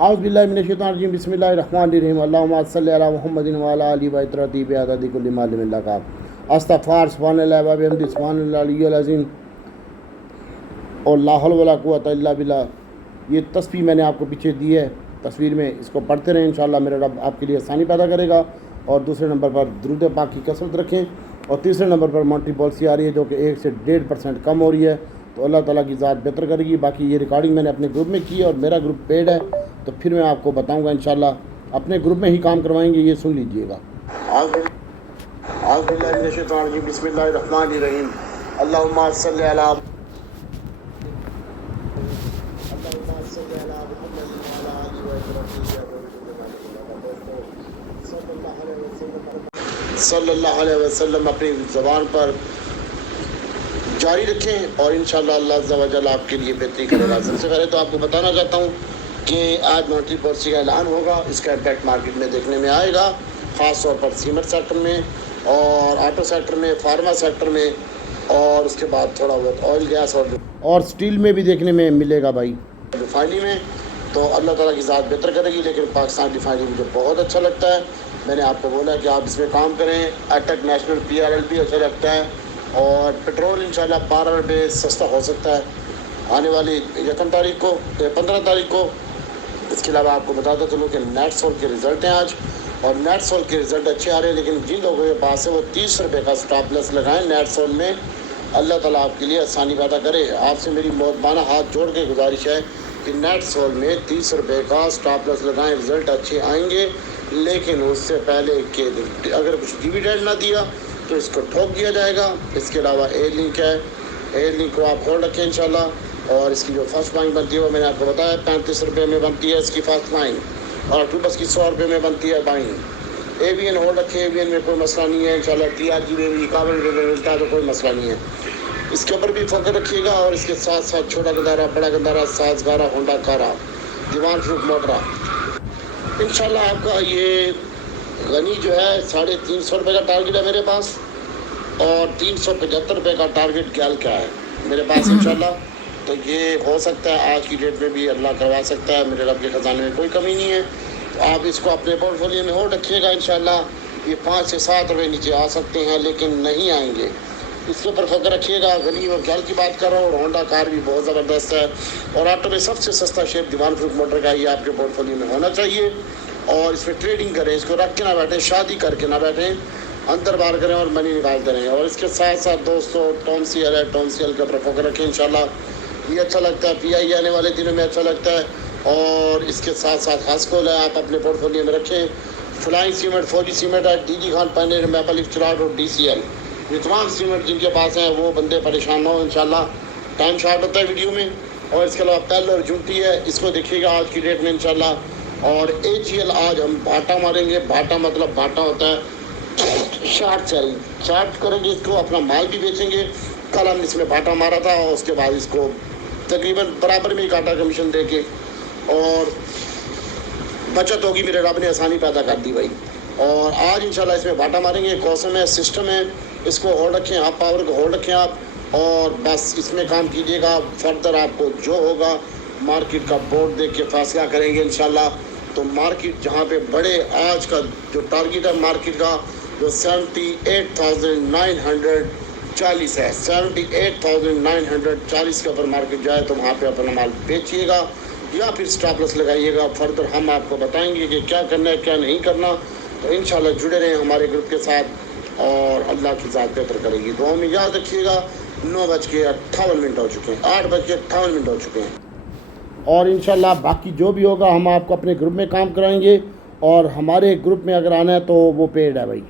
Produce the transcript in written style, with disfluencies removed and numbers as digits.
आउज़ बिल्लाहि मिनश शैतानिर रजीम बिस्मिल्लाहिर रहमानिर रहीम अल्लाहुम्मा सल्लि अला मुहम्मदिन व अला आलिहि व इत्रती बि अददि कुल्लि मालिमिन लका अस्तगफार सुब्हानल्लाह व बिहम्दि सुब्हानल्लाह अलिय्युल अज़ीम और ला हौल वला कुव्वता इल्ला बिल्लाह। ये तस्बीह मैंने आपको पीछे दी है तस्वीर में, इसको पढ़ते रहें, इंशाअल्लाह मेरा रब आपके लिए आसानी पैदा करेगा। और दूसरे नंबर पर दुरूद पाक की कसरत रखें। और तीसरे नंबर पर मॉनेटरी पॉलिसी आ रही है जो कि 1 से 1.5% कम हो रही है, तो अल्लाह ताला की ज़ात बेहतर करेगी। बाकी ये रिकॉर्डिंग मैंने अपने ग्रुप में की है और मेरा ग्रुप पेड है, तो फिर मैं आपको बताऊंगा इंशाल्लाह। अपने ग्रुप में ही काम करवाएंगे, ये सुन लीजिएगा। बिस्मिल्लाहिर्रहमानिर्रहीम अल्लाहुम्मा सल्लि अला सल्लल्लाहु अलैहि वसल्लम अपनी ज़बान पर जारी रखें और इंशाअल्लाह अल्लाह अज़्ज़ा व जल आपके लिए बेहतरी करेगा। सबसे पहले तो आपको बताना चाहता हूँ कि आज मॉनेटरी पॉलिसी का ऐलान होगा, इसका इम्पैक्ट मार्केट में देखने में आएगा, ख़ास तौर पर सीमेंट सेक्टर में और ऑटो सेक्टर में, फार्मा सेक्टर में, और उसके बाद थोड़ा बहुत ऑयल गैस और स्टील में भी देखने में मिलेगा भाई, रिफाइनरी में। तो अल्लाह ताला की ज़ात बेहतर करेगी, लेकिन पाकिस्तान रिफाइनरी मुझे बहुत अच्छा लगता है। मैंने आपको बोला कि आप इसमें काम करें। अटक नेशनल PRL भी अच्छा लगता है और पेट्रोल इंशाल्लाह 12 रुपये सस्ता हो सकता है आने वाली 1 तारीख को, 15 तारीख को। इसके अलावा आपको बताता चलूँ कि नेट सोल के रिज़ल्ट हैं आज, और नेट सोल के रिज़ल्ट अच्छे आ रहे हैं, लेकिन जिन लोगों के पास है वो 30 रुपये का स्टॉप लॉस लगाएं नेट सोल में। अल्लाह ताला आपके लिए आसानी पैदा करे। आपसे मेरी मोहब्बाना हाथ जोड़ के गुजारिश है कि नेट सोल में 30 रुपये का स्टॉप लॉस लगाएं, रिज़ल्ट अच्छे आएंगे। लेकिन उससे पहले कि अगर कुछ डिविडेंड ना दिया तो इसको ठोक दिया जाएगा। इसके अलावा एयर लिंक है, एयर लिंक को आप होल्ड रखें इंशाल्लाह। और इसकी जो फर्स्ट बाइंग बनती है वो मैंने आपको बताया 35 रुपये में बनती है इसकी फर्स्ट बाइंग, और अक्टूबर की 100 रुपये में बनती है बाइंग। एवीएन होल्ड रखें, एवीएन में कोई मसला नहीं है इंशाल्लाह। TRG में भी 51 रुपये में मिलता है, तो कोई मसला नहीं है। इसके ऊपर भी फोकस रखिएगा। और इसके साथ साथ छोटा गंदारा, बड़ा गंदारा, साजगारा, होंडा कारा, दीवान फ्रूट मोटरा, इंशाल्लाह आपका ये गनी जो है 350 रुपये का टारगेट है मेरे पास, और 375 रुपये का टारगेट गैल का है मेरे पास इंशाल्लाह। तो ये हो सकता है आज की डेट में भी अल्लाह करवा सकता है, मेरे रब के ख़जाने में कोई कमी नहीं है। तो आप इसको अपने पोर्टफोलियो में होल्ड रखिएगा इंशाल्लाह। ये 5 से 7 रुपये नीचे आ सकते हैं, लेकिन नहीं आएंगे, इसके ऊपर फकर रखिएगा। गनी और गैल की बात कर रहा हूँ, और होंडा कार भी बहुत ज़बरदस्त है। और ऑटो में सबसे सस्ता शेयर दीवान फ्रूट मोटर का, ये आपके पोर्टफोलियो में होना चाहिए। और इसमें ट्रेडिंग करें, इसको रख के ना बैठें, शादी करके ना बैठें, अंदर बाहर करें और मनी निकालते रहें। और इसके साथ साथ दोस्तों टॉम सीएल है, टॉम सीएल के ऊपर फोकस रखें इंशाल्लाह। ये अच्छा लगता है, PI आने वाले दिनों में अच्छा लगता है। और इसके साथ साथ हास्कोल है, आप अपने पोर्टफोलियो में रखें। फ्लाइंग सीमेंट, 4G सीमेंट है, DG खान पैनर, मैपल लिफ चिराट और DCL, ये तमाम सीमेंट जिनके पास हैं वो बंदे परेशान ना हो इंशाल्लाह। टाइम शार्ट होता है वीडियो में। और इसके अलावा पेल और जूती है, इसको देखिएगा आज की डेट में इंशाल्लाह। और AGL आज हम भाटा मारेंगे। भाटा मतलब भाटा होता है शार्ट सेल, शार्ट करेंगे इसको, अपना माल भी बेचेंगे। कल हम इसमें भाटा मारा था, और उसके बाद इसको तकरीबन बराबर में ही काटा कमीशन दे के, और बचत होगी, मेरे रब ने आसानी पैदा कर दी भाई। और आज इंशाल्लाह इसमें भाटा मारेंगे। कौसम है, सिस्टम है, इसको होल्ड रखें आप, पावर को होल्ड रखें आप, और बस इसमें काम कीजिएगा। फर्दर आपको जो होगा मार्केट का बोर्ड देख के फैसला करेंगे इंशाल्लाह। तो मार्केट जहाँ पे बढ़े, आज का जो टारगेट है मार्केट का जो 78,940 है, 78,940 के ऊपर मार्केट जाए तो वहाँ पे अपना माल बेचिएगा या फिर स्टॉप लॉस लगाइएगा। फर्दर हम आपको बताएंगे कि क्या करना है क्या नहीं करना। तो इंशाल्लाह जुड़े रहें हमारे ग्रुप के साथ, और अल्लाह की ज़ात बेहतर करेगी। दुआ में याद रखिएगा। 9:58 हो चुके हैं, 8:58 हो चुके हैं। और इंशाल्लाह बाकी जो भी होगा हम आपको अपने ग्रुप में काम कराएंगे, और हमारे ग्रुप में अगर आना है तो वो पेड है भाई।